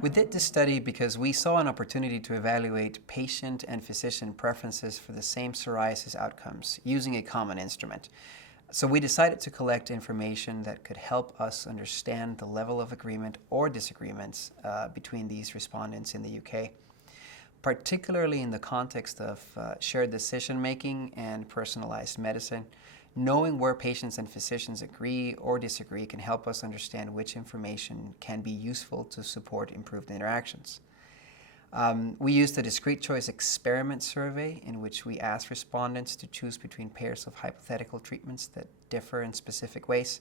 We did this study because we saw an opportunity to evaluate patient and physician preferences for the same psoriasis outcomes using a common instrument. So we decided to collect information that could help us understand the level of agreement or disagreements between these respondents in the UK, particularly in the context of shared decision-making and personalized medicine. Knowing where patients and physicians agree or disagree can help us understand which information can be useful to support improved interactions. We used a discrete-choice experiment survey in which we asked respondents to choose between pairs of hypothetical treatments that differ in specific ways.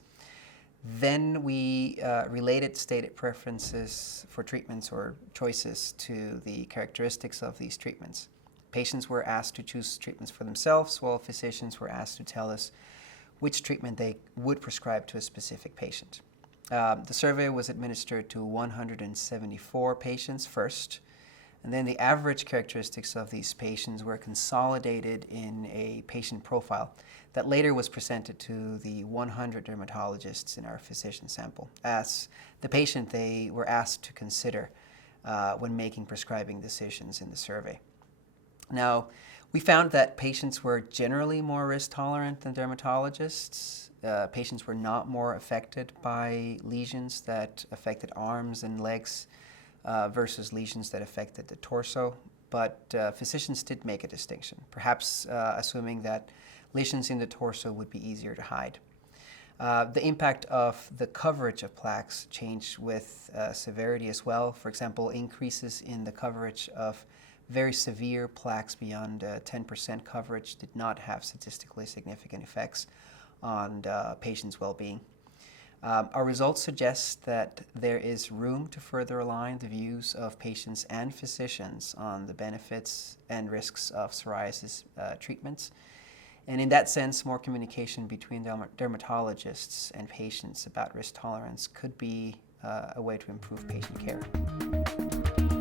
Then we related stated preferences for treatments or choices to the characteristics of these treatments. Patients were asked to choose treatments for themselves, while physicians were asked to tell us which treatment they would prescribe to a specific patient. The survey was administered to 174 patients first, and then the average characteristics of these patients were consolidated in a patient profile that later was presented to the 100 dermatologists in our physician sample. As the patient, they were asked to consider when making prescribing decisions in the survey. Now, we found that patients were generally more risk tolerant than dermatologists. Patients were not more affected by lesions that affected arms and legs versus lesions that affected the torso. But physicians did make a distinction, perhaps assuming that lesions in the torso would be easier to hide. The impact of the coverage of plaques changed with severity as well. For example, increases in the coverage of very severe plaques beyond 10% coverage did not have statistically significant effects on patients' well-being. Our results suggest that there is room to further align the views of patients and physicians on the benefits and risks of psoriasis treatments. And in that sense, more communication between dermatologists and patients about risk tolerance could be a way to improve patient care.